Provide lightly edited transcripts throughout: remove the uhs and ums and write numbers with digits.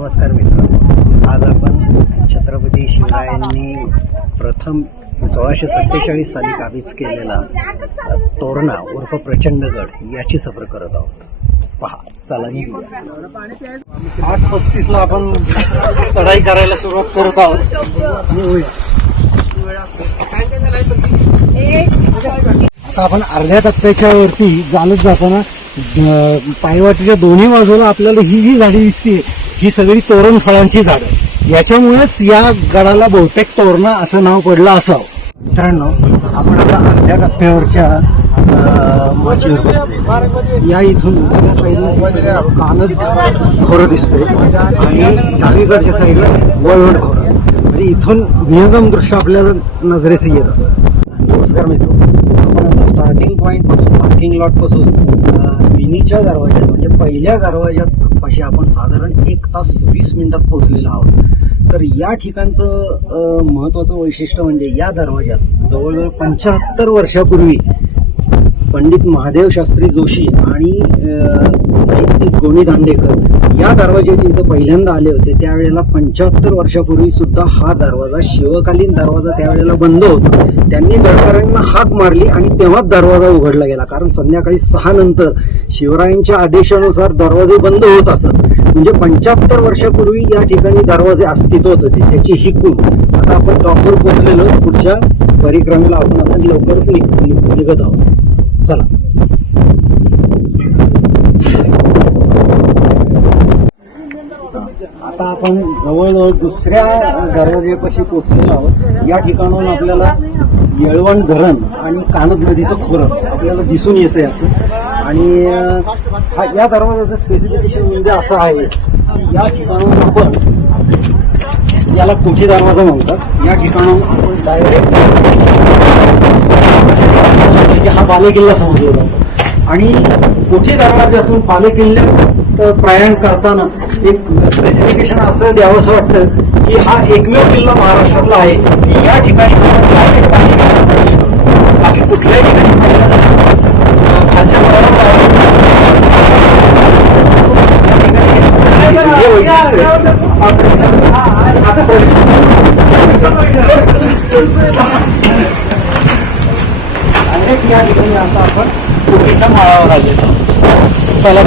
नमस्कार मित्रांनो, आज आपण छत्रपती शिवरायांनी प्रथम 1647 साली काबीज केलेला तोरणा उर्फ प्रचंडगड याची सफर करत आहोत. पहा, चला निघूया. 8:35 ला आपण चढाई करायला सुरुवात करत आहोत. आता आपण अर्ध्या टप्प्याच्या वरती चालत जाताना पायवाटेच्या दोन्ही बाजूला आपल्याला ही जी झाडी दिसते ही सगळी तोरण फळांची झाडं. याच्यामुळेच या गडाला बहुतेक तोरणा असं नाव पडलं असावं. मित्रांनो, आपण आता अर्ध्या टप्प्यावरच्या माचीवर पोहोचले. या इथून उजव्या साईडला कानद खोरं दिसते आणि डावीकडच्या साईडला वळवट खोरं. म्हणजे इथून विहंगम दृश्य आपल्याला नजरेस येत असतं. नमस्कार मित्र, आपण आता स्टार्टिंग पॉईंट पासून पार्किंग लॉट पासून मिनीच्या दरवाज्यात म्हणजे पहिल्या दरवाज्यात पाशी आपण साधारण 1 तास 20 मिनिटात पोहोचलेलो आहोत. तर या ठिकाणचं महत्वाचं वैशिष्ट्य म्हणजे या दरवाज्यात जवळजवळ 75 वर्षापूर्वी पंडित महादेव शास्त्री जोशी आणि साहित्यिक गोनी दांडेकर या दरवाज्याचे इथं पहिल्यांदा आले होते. त्यावेळेला 75 वर्षापूर्वी सुद्धा हा दरवाजा, शिवकालीन दरवाजा त्यावेळेला बंद होता. त्यांनी गडकऱ्यांना हाक मारली आणि तेव्हाच दरवाजा उघडला गेला. कारण संध्याकाळी 6 नंतर शिवरायांच्या आदेशानुसार दरवाजे बंद होत असत. म्हणजे 75 वर्षापूर्वी या ठिकाणी दरवाजे अस्तित्वात होते. त्याची ही खूण. आता आपण टॉपवर पोहोचलेलो. पुढच्या परिक्रमेला आपण आता लवकरच निघत आहोत. चला. आता आपण जवळजवळ दुसऱ्या दरवाजेपाशी पोहोचलेलो आहोत. या ठिकाणाहून आपल्याला येळवण धरण आणि कानद नदीचं खोरं आपल्याला दिसून येतंय असं. आणि या दरवाजाचं स्पेसिफिकेशन म्हणजे असं आहे की या ठिकाणाहून आपण, याला कोठी दरवाजा म्हणतात, या ठिकाणाहून आपण डायरेक्ट हा बालेकिल्ला समजला जातो. आणि कोठी दरवाज्यातून बालेकिल्ल्यात प्रयाण करताना एक स्पेसिफिकेशन असं द्यावंसं वाटतं की हा एकमेव किल्ला महाराष्ट्रातला आहे की या ठिकाणी बाकी कुठल्याही ठिकाणी खालच्या या ठिकाणी आता आपण कोटीच्या माळावर आलेलो आहोत. चला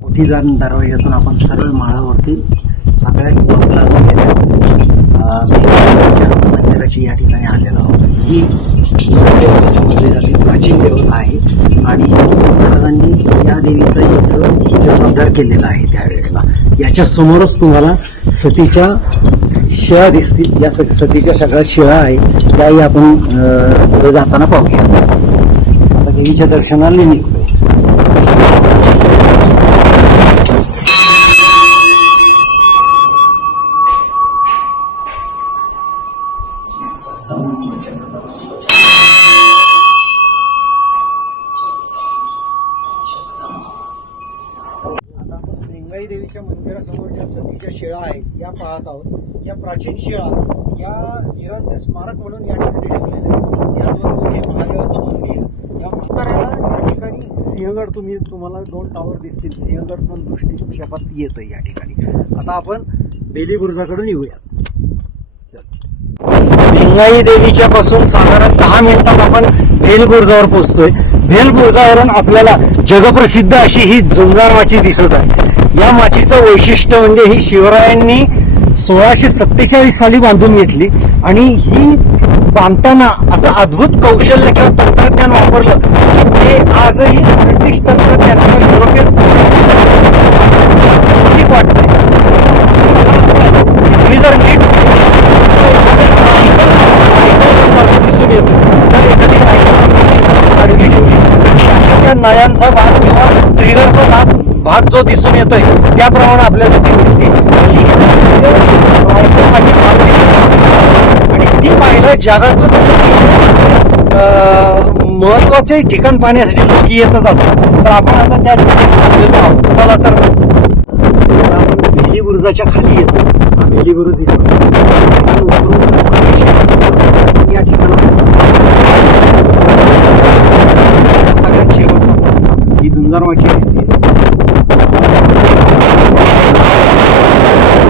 कोठी दरवाज्यातून आपण सरळ माळावरती सगळ्यात टॉपला असलेल्या मंदिराची या ठिकाणी आलेलो आहोत. ही देवता समजली जाते, प्राचीन देवता आहे आणि महाराजांनी या देवीचा इथं जीर्णोद्धार केलेला आहे त्यावेळेला. याच्या समोरच तुम्हाला सतीच्या शिळा दिसतील. या सतीच्या सगळ्या शिळा आहे त्याही आपण पुढे जाताना पाहूया. आता देवीच्या दर्शनाला निघतोय. देवीच्या मंदिरासमोर ज्या सतीच्या शिळा आहेत या पाहत आहोत. या प्राचीन शिळा या वीरांचे स्मारक म्हणून या ठिकाणी ठेवलेले आहेत. त्याचबरोबर हे महादेवाचं मंदिर. या मंदिराला या ठिकाणी सिंहगड, तुम्हाला 2 टावर दिसतील. सिंहगड पण दृष्टीक्षेपात येतोय या ठिकाणी. आता आपण बेली बुरुजाकडून येऊया. लिंगाई देवीच्या पासून साधारण 10 मिनिटात आपण भेल बुरुजावर पोहोचतोय. भेल बुरुजावरून आपल्याला जगप्रसिद्ध अशी ही जुन्नर माची दिसत आहे. या माचीचं वैशिष्ट्य म्हणजे ही शिवरायांनी 1647 साली बांधून घेतली आणि ही बांधताना असं अद्भुत कौशल्य किंवा तंत्रज्ञान वापरलं ते आजही ब्रिटिश तंत्रज्ञान किंवा युरोपियन ठीक वाटतंय. तुम्ही जर नीट दिसून येतो जर एखादी आडवी ठेवली त्या नळ्यांचा भाग किंवा ट्रिगरचा भाग जो दिसून येतोय त्याप्रमाणे आपल्याला ती दिसते. आणि ती पाहिलं जगातून महत्वाचे ठिकाण पाहण्यासाठी लोक येतच असतात. तर आपण आता त्या ठिकाणी आहोत. चला तर आपण वेली बुरुजाच्या खाली येतो. हा वेली बुरुज इथे उतरून या ठिकाणी सगळ्यात शेवटचा ही झुंजारमाची दिसते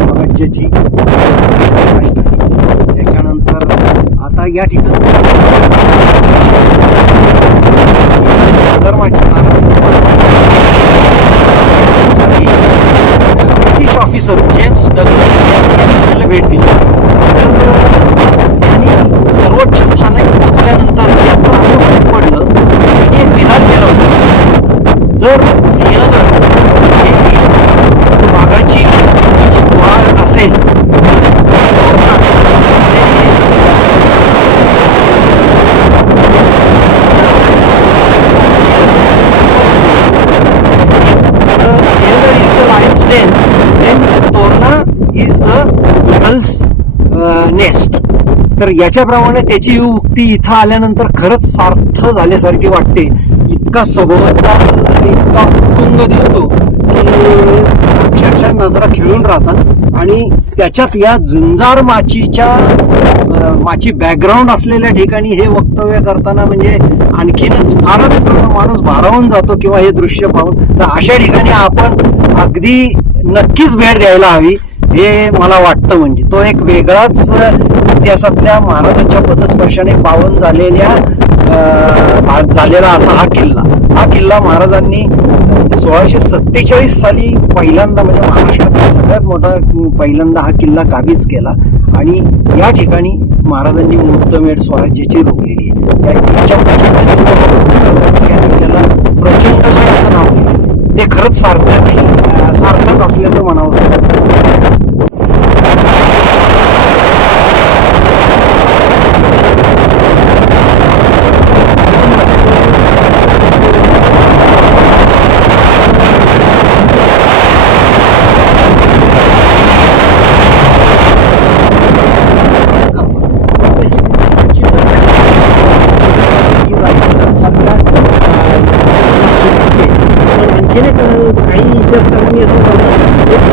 स्वराज्याची राजधानी. त्याच्यानंतर आता या ठिकाणी झुंजारमाची ब्रिटिश ऑफिसर जेम्स डगलस भेट दिली. तर त्यांनी सर्वोच्च स्थानात पोहोचल्यानंतर त्यांचं असं माहीत पडलं त्यांनी एक विधान केलं होतं, जर सिंहगड हे वाघाची सिंहाची गुहा असेल नेस्ट. तर याच्याप्रमाणे त्याची ही उक्ती इथं आल्यानंतर खरंच सार्थ झाल्यासारखी वाटते. इतका स्वभावाचा इतका उत्तुंग दिसतो की अक्षरशः नजरा खिळून राहतात. आणि त्याच्यात या झुंजार माची बॅकग्राऊंड असलेल्या ठिकाणी हे वक्तव्य करताना म्हणजे आणखीनच फारच माणूस भारावून जातो किंवा हे दृश्य पाहून. तर अशा ठिकाणी आपण अगदी नक्कीच भेट द्यायला हवी हे मला वाटतं. म्हणजे तो एक वेगळाच इतिहासातल्या महाराजांच्या पदस्पर्शाने पावन झालेला असा हा किल्ला महाराजांनी 1647 साली पहिल्यांदा म्हणजे महाराष्ट्रातील सगळ्यात मोठा पहिल्यांदा हा किल्ला काबीज केला. आणि या ठिकाणी महाराजांनी मुहूर्तमेढ स्वराज्याची रोखलेली आहे. या किल्ल्याला प्रचंडगड असं नाव दिलं. ते खरंच सार्थच असल्याचं म्हणावं असं.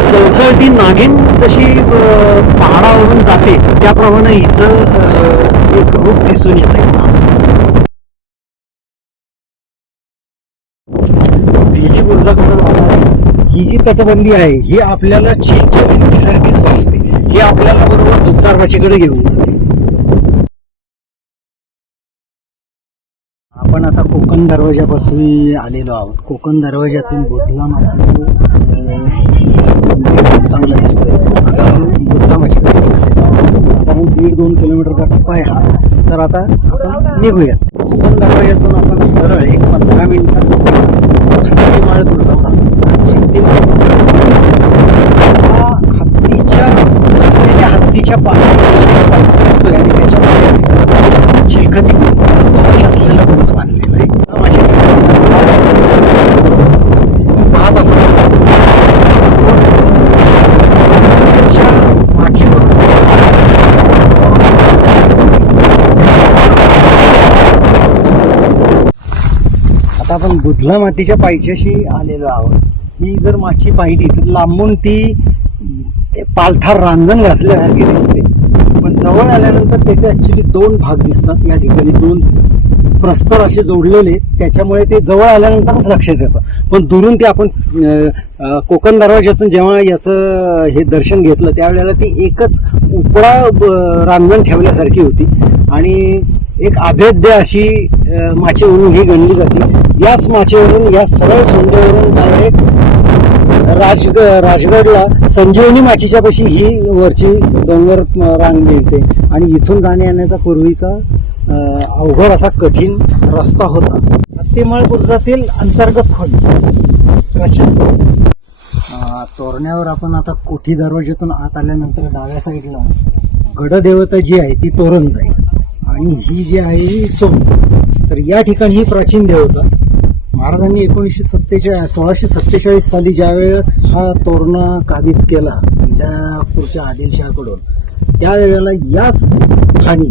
सळसळती नागिन जशी पहाडावरून जाते त्याप्रमाणे हिचं एक रूप दिसून येत आहे. वेली बुरुजाकडून ही जी तटबंदी आहे ही आपल्याला चीनच्या भिंतीसारखीच भासते. ही आपल्याला बरोबर झुंजारमाचीकडे घेऊन जाते. आपण आता कोकण दरवाजापासून आलेलो आहोत. कोकण दरवाजातून बुधला माची चांगलं दिसतोय. आता आपण बुधला माचीकडे निघालेलो साधारण 1.5-2 किलोमीटरचा टप्पा आहे हा. तर आता आपण निघूयात. कोकण दरवाजातून आपण सरळ एक 15 मिनिटात हत्तीमाळ दुर्जावर आलो. हत्तीच्या पाण्यासारखं दिसतोय आणि त्याच्यामध्ये चिलखती कवच असलेला बुरुज बांधलेला आहे. पाहत असताना आता आपण बुधला मातीच्या पायथ्याशी आलेलो आहोत. ही जर माची पाहिली तर लांबून ती पालथार रांजण घासल्यासारखी दिसते. पण जवळ आल्यानंतर त्याचे ऍक्च्युली 2 भाग दिसतात. या ठिकाणी 2 प्रस्तर असे जोडलेले, त्याच्यामुळे ते जवळ आल्यानंतरच लक्षात येतं. पण दुरून ते आपण कोकण दरवाजातून जेव्हा याचं हे दर्शन घेतलं त्यावेळेला ती एकच उपळा रांजण ठेवल्यासारखी होती आणि एक अभेद्य अशी माची म्हणून ही गणली जाते. याच माचेवरून या सरळ सोंडेवरून डायरेक्ट राजगडला संजीवनी माचीच्या पाशी ही वरची डोंगर रांग मिळते. आणि इथून जाण्या येण्याचा पूर्वीचा अवघड असा कठीण रस्ता होता. हत्तीमाळ बुरुजातील अंतर्गत खोली तोरण्यावर आपण आता कोठी दरवाजातून आत आल्यानंतर डाव्या साईडला गडदेवता जी आहे ती तोरण जाईल आणि ही जी आहे ही सोम. तर या ठिकाणी ही प्राचीन देवता महाराजांनी 1647 साली ज्या वेळेस हा तोरणा काबीज केला विजापूरच्या आदिलशहाकडून त्यावेळेला या स्थानी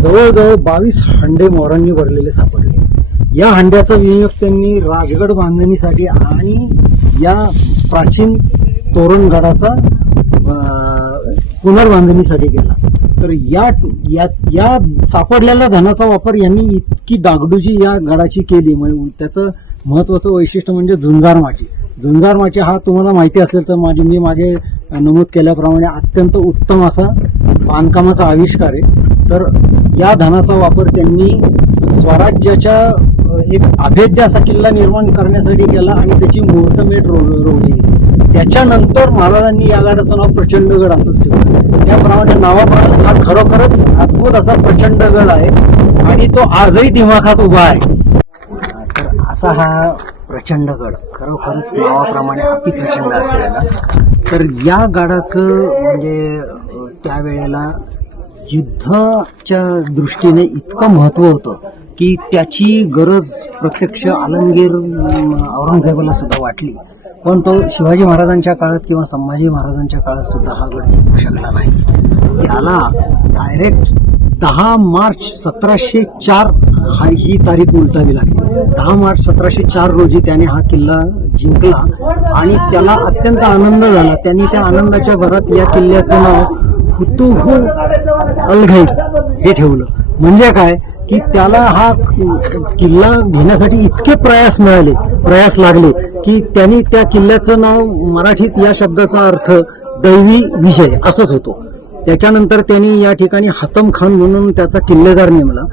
जवळजवळ 22 हंडे मोरांनी भरलेले सापडले. या हंड्याचा विनियोग त्यांनी राजगड बांधणीसाठी आणि या प्राचीन तोरणगडाचा पुनर्बांधणीसाठी केला. तर या सापडलेल्या धनाचा वापर यांनी इतकी डागडुजी या गडाची केली. म्हणजे त्याचं महत्वाचं वैशिष्ट्य म्हणजे झुंजार माची. झुंजार माची हा तुम्हाला माहिती असेल तर मी मागे नमूद केल्याप्रमाणे अत्यंत उत्तम असा बांधकामाचा आविष्कार आहे. तर या धनाचा वापर त्यांनी स्वराज्याच्या एक अभेद्य असा किल्ला निर्माण करण्यासाठी केला आणि त्याची मुहूर्तमेढ रोवली. त्याच्यानंतर महाराजांनी या गडाचं नाव प्रचंडगड असंच ठेवलं. त्याप्रमाणे नावाप्रमाणेच हा खरोखरच अद्भुत असा प्रचंडगड आहे आणि तो आजही दिमाखात उभा आहे. तर असा हा प्रचंडगड खरोखरच नावाप्रमाणे अतिप्रचंड असलेला. तर या गडाचं म्हणजे त्यावेळेला युद्धाच्या दृष्टीने इतकं महत्त्व होतं की त्याची गरज प्रत्यक्ष आलमगीर औरंगजेबाला सुद्धा वाटली. पण तो शिवाजी महाराजांच्या काळात किंवा संभाजी महाराजांच्या काळात सुद्धा हा गड जिंकू शकला नाही. त्याला डायरेक्ट 10 मार्च 1704 ही तारीख उलटावी लागली. 10 मार्च 1704 रोजी त्याने हा किल्ला जिंकला आणि त्याला अत्यंत आनंद झाला. त्यांनी त्या आनंदाच्या भरात या किल्ल्याचं नाव फुतुह अल-गैब हे ठेवलं. म्हणजे काय की त्याला हा किल्ला घेण्यासाठी इतके प्रयास लागले की त्यांनी त्या किल्ल्याचं नाव मराठीत या शब्दाचा अर्थ दैवी विजय असंच होतो. त्याच्यानंतर त्यांनी या ठिकाणी हातम खान म्हणून त्याचा किल्लेदार नेमला.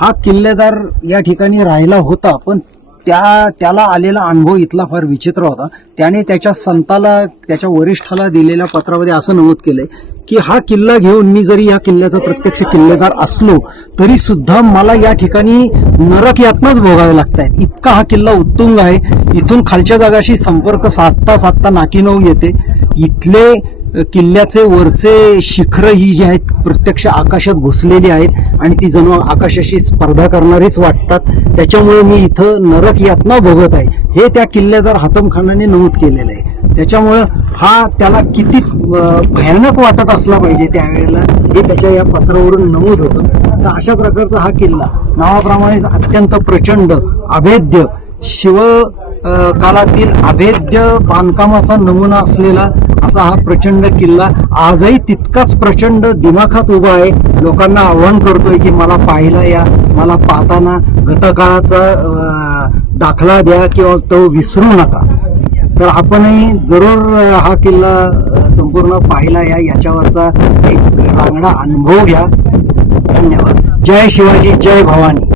हा किल्लेदार या ठिकाणी राहिला होता पण त्याला आलेला अनुभव इथला फार विचित्र होता. त्याने त्याच्या संताला त्याच्या वरिष्ठाला दिलेल्या पत्रामध्ये असं नमूद केलंय की हा किल्ला घेऊन मी जरी या किल्ल्याचा प्रत्यक्ष किल्लेदार असलो तरी सुद्धा मला या ठिकाणी नरक यातनाच भोगावे लागतायत. इतका हा किल्ला उत्तुंग आहे. इथून खालच्या जागाशी संपर्क साधता नाकीनऊ येते. इथले किल्ल्याचे वरचे शिखर ही जी आहेत प्रत्यक्ष आकाशात घुसलेली आहेत आणि ती जणू आकाशाशी स्पर्धा करणारीच वाटतात. त्याच्यामुळे मी इथं नरक यातना भोगत आहे हे त्या किल्लेदार हातम खानाने नमूद केलेलं आहे. त्याच्यामुळं हा त्याला किती भयानक वाटत असला पाहिजे त्यावेळेला हे त्याच्या या पत्रावरून नमूद होतं. तर अशा प्रकारचा हा किल्ला नावाप्रमाणेच अत्यंत प्रचंड अभेद्य शिव कालातील अभेद्य बांधकामाचा नमुना असलेला असा हा प्रचंड किल्ला आजही तितकाच प्रचंड दिमाखात उभा आहे. लोकांना आव्हान करतोय की मला पाहायला या, मला पाहताना गतकाळाचा दाखला द्या किंवा तो विसरू नका. तर आपणही जरूर हा किल्ला संपूर्ण पाहायला या, याच्यावरचा एक रांगडा अनुभव घ्या. धन्यवाद. जय शिवाजी, जय भवानी.